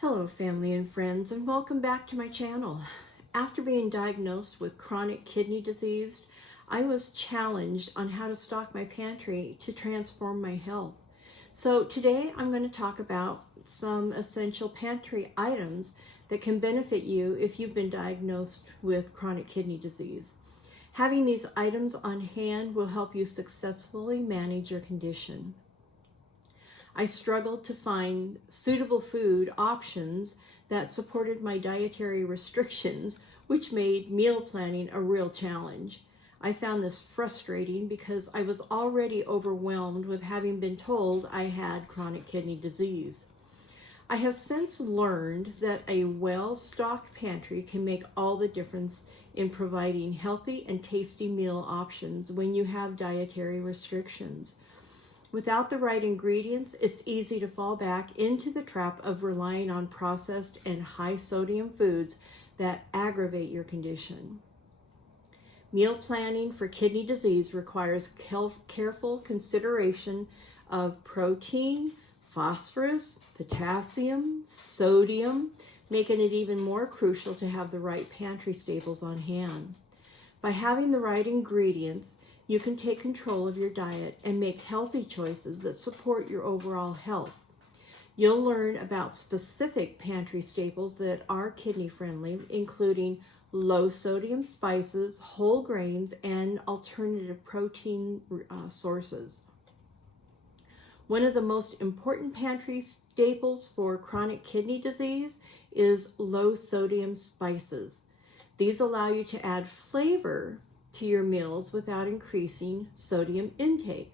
Hello family and friends, and welcome back to my channel. After being diagnosed with chronic kidney disease, I was challenged on how to stock my pantry to transform my health. So today I'm going to talk about some essential pantry items that can benefit you if you've been diagnosed with chronic kidney disease. Having these items on hand will help you successfully manage your condition. I struggled to find suitable food options that supported my dietary restrictions, which made meal planning a real challenge. I found this frustrating because I was already overwhelmed with having been told I had chronic kidney disease. I have since learned that a well-stocked pantry can make all the difference in providing healthy and tasty meal options when you have dietary restrictions. Without the right ingredients, it's easy to fall back into the trap of relying on processed and high-sodium foods that aggravate your condition. Meal planning for kidney disease requires careful consideration of protein, phosphorus, potassium, sodium, making it even more crucial to have the right pantry staples on hand. By having the right ingredients, you can take control of your diet and make healthy choices that support your overall health. You'll learn about specific pantry staples that are kidney friendly, including low sodium spices, whole grains, and alternative protein sources. One of the most important pantry staples for chronic kidney disease is low sodium spices. These allow you to add flavor to your meals without increasing sodium intake.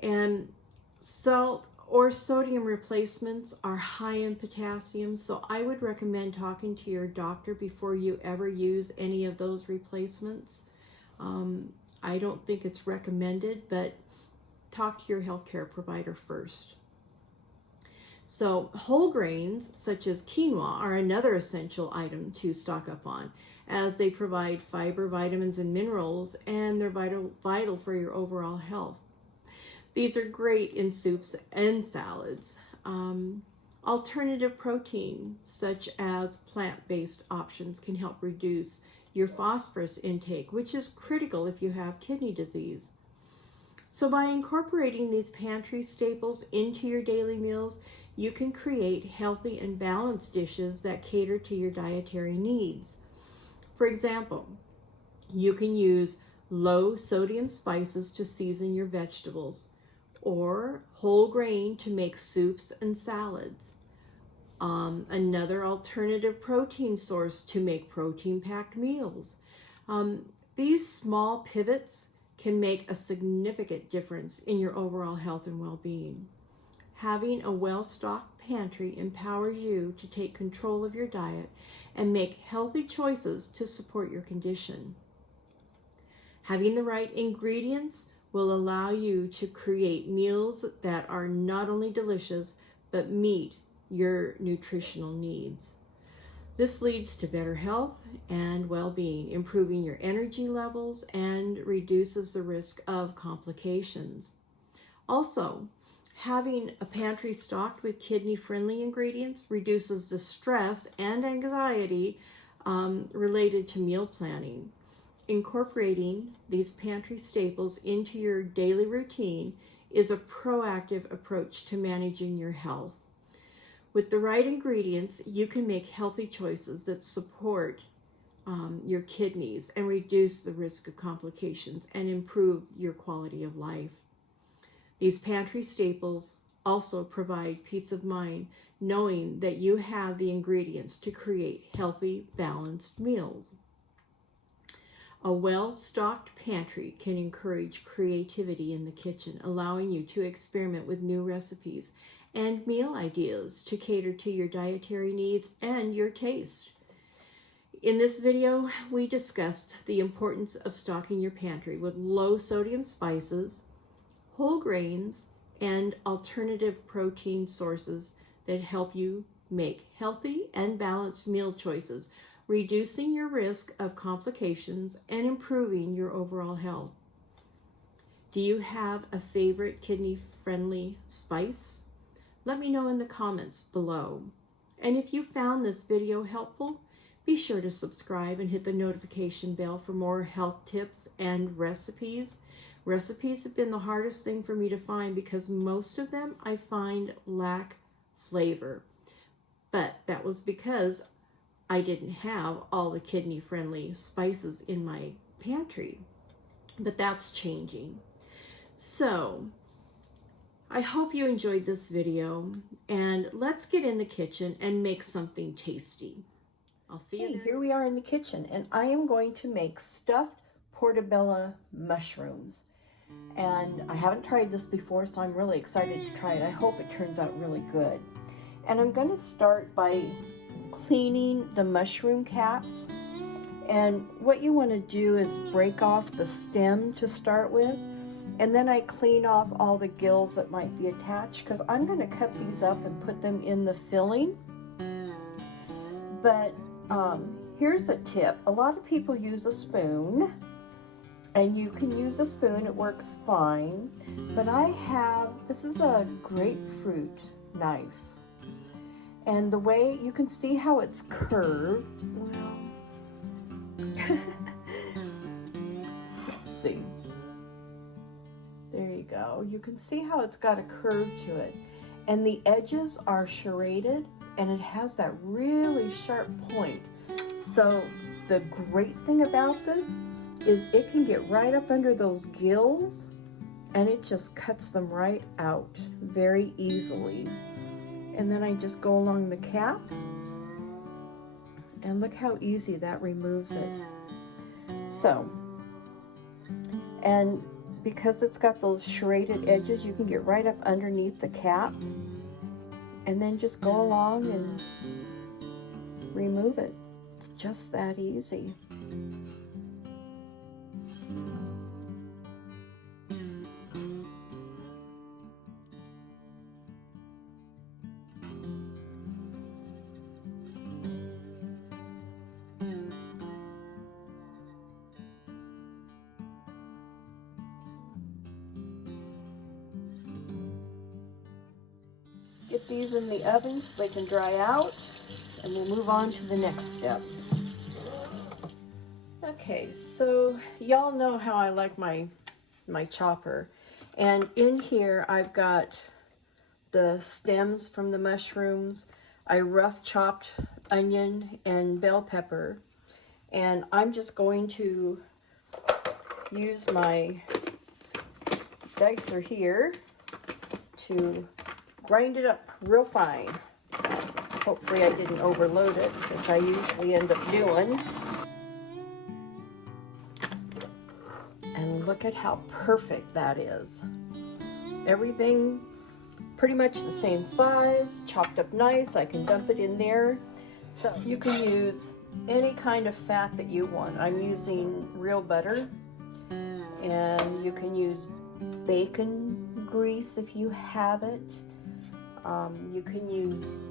And salt or sodium replacements are high in potassium, so I would recommend talking to your doctor before you ever use any of those replacements. I don't think it's recommended, but talk to your healthcare provider first. So whole grains such as quinoa are another essential item to stock up on, as they provide fiber, vitamins, and minerals, and they're vital for your overall health. These are great in soups and salads. Alternative protein such as plant-based options can help reduce your phosphorus intake, which is critical if you have kidney disease. So by incorporating these pantry staples into your daily meals, you can create healthy and balanced dishes that cater to your dietary needs. For example, you can use low sodium spices to season your vegetables, or whole grain to make soups and salads. Another alternative protein source to make protein-packed meals. These small pivots can make a significant difference in your overall health and well-being. Having a well-stocked pantry empowers you to take control of your diet and make healthy choices to support your condition. Having the right ingredients will allow you to create meals that are not only delicious, but meet your nutritional needs. This leads to better health and well-being, improving your energy levels and reduces the risk of complications. Also, having a pantry stocked with kidney-friendly ingredients reduces the stress and anxiety related to meal planning. Incorporating these pantry staples into your daily routine is a proactive approach to managing your health. With the right ingredients, you can make healthy choices that support your kidneys and reduce the risk of complications and improve your quality of life. These pantry staples also provide peace of mind, knowing that you have the ingredients to create healthy, balanced meals. A well-stocked pantry can encourage creativity in the kitchen, allowing you to experiment with new recipes and meal ideas to cater to your dietary needs and your taste. In this video, we discussed the importance of stocking your pantry with low sodium spices, whole grains, and alternative protein sources that help you make healthy and balanced meal choices, reducing your risk of complications and improving your overall health. Do you have a favorite kidney-friendly spice? Let me know in the comments below. And if you found this video helpful, be sure to subscribe and hit the notification bell for more health tips and recipes. Recipes have been the hardest thing for me to find because most of them I find lack flavor. But that was because I didn't have all the kidney-friendly spices in my pantry. But that's changing. So, I hope you enjoyed this video, and let's get in the kitchen and make something tasty. I'll see you there. Here we are in the kitchen, and I am going to make stuffed portobello mushrooms. And I haven't tried this before, so I'm really excited to try it. I hope it turns out really good. And I'm going to start by cleaning the mushroom caps. And what you want to do is break off the stem to start with. And then I clean off all the gills that might be attached, because I'm going to cut these up and put them in the filling. But here's a tip. A lot of people use a spoon. And you can use a spoon, it works fine. But this is a grapefruit knife. And the way, you can see how it's curved. Well, let's see. There you go. You can see how it's got a curve to it. And the edges are serrated, and it has that really sharp point. So the great thing about this is it can get right up under those gills, and it just cuts them right out very easily. And then I just go along the cap, and look how easy that removes it. So, and because it's got those serrated edges, you can get right up underneath the cap, and then just go along and remove it. It's just that easy. Get these in the oven so they can dry out, and we'll move on to the next step. Okay, so y'all know how I like my chopper. And in here I've got the stems from the mushrooms. I rough chopped onion and bell pepper. And I'm just going to use my dicer here to grind it up real fine. Hopefully I didn't overload it, which I usually end up doing. And look at how perfect that is. Everything pretty much the same size, chopped up nice. I can dump it in there. So you can use any kind of fat that you want. I'm using real butter, and you can use bacon grease if you have it. You can use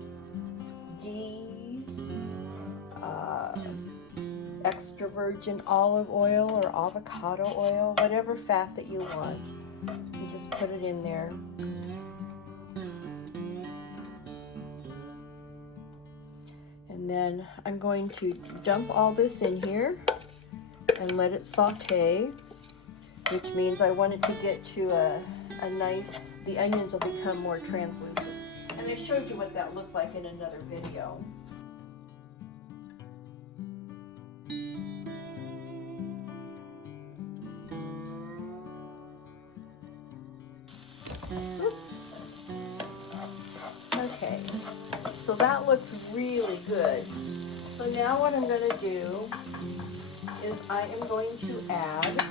ghee, extra virgin olive oil or avocado oil, whatever fat that you want. You just put it in there. And then I'm going to dump all this in here and let it saute, which means I want it to get to a nice, the onions will become more translucent. And I showed you what that looked like in another video. Okay, so that looks really good. So now what I'm going to do is I am going to add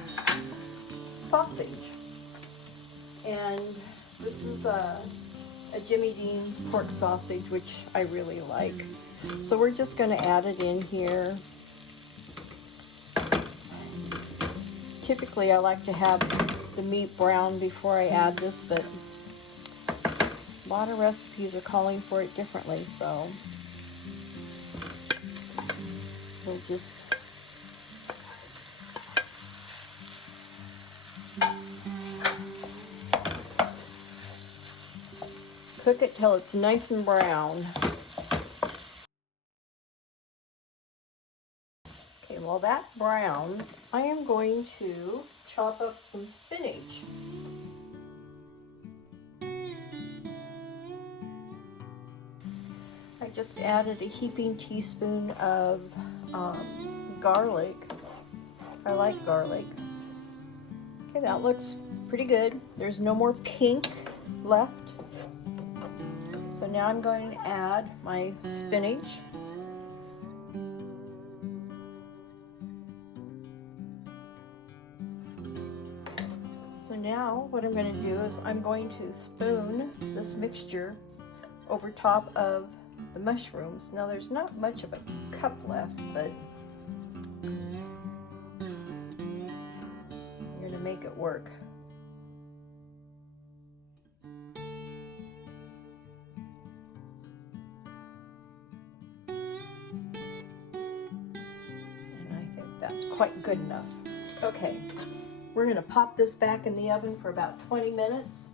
sausage. And this is a Jimmy Dean's pork sausage, which I really like. So we're just going to add it in here. Typically I like to have the meat brown before I add this, but a lot of recipes are calling for it differently, so we'll just cook it till it's nice and brown. and while that browns, I am going to chop up some spinach. I just added a heaping teaspoon of garlic. I like garlic. Okay, that looks pretty good. There's no more pink left. So now I'm going to add my spinach. So now what I'm going to do is I'm going to spoon this mixture over top of the mushrooms. Now there's not much of a cup left, but I'm going to make it work. That's quite good enough. Okay, we're going to pop this back in the oven for about 20 minutes,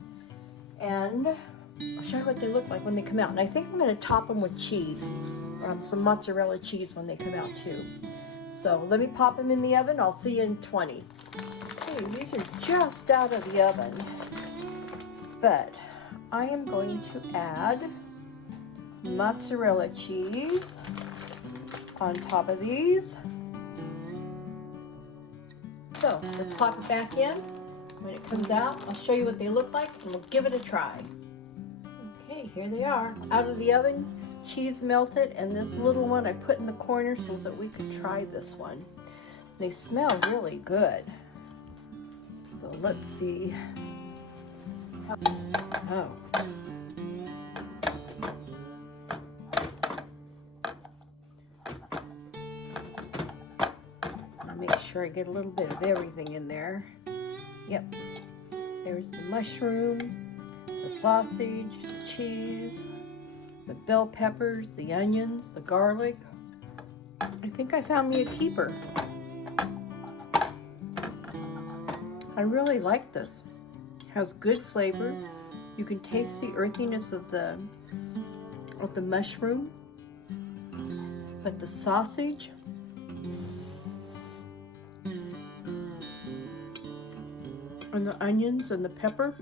and I'll show you what they look like when they come out. And I think I'm going to top them with cheese, some mozzarella cheese when they come out too. So let me pop them in the oven. I'll see you in 20. Okay, these are just out of the oven, but I am going to add mozzarella cheese on top of these. So let's pop it back in. When it comes out, I'll show you what they look like and we'll give it a try. Okay, here they are, out of the oven, cheese melted, and this little one I put in the corner so that we could try this one. They smell really good. So let's see. Oh. Make sure I get a little bit of everything in there. Yep. There's the mushroom, the sausage, the cheese, the bell peppers, the onions, the garlic. I think I found me a keeper. I really like this. It has good flavor. You can taste the earthiness of the mushroom, but the sausage, and the onions and the pepper,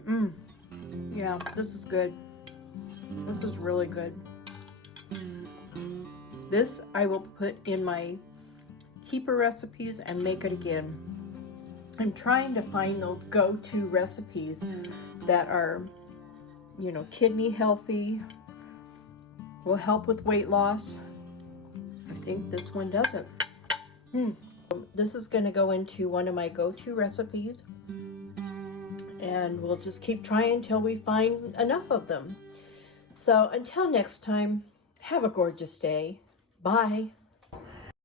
yeah, this is good. This is really good. This I will put in my keeper recipes and make it again. I'm trying to find those go-to recipes that are, you know, kidney healthy, will help with weight loss. I think this one does it. This is going to go into one of my go-to recipes. And we'll just keep trying until we find enough of them. So until next time, have a gorgeous day. Bye.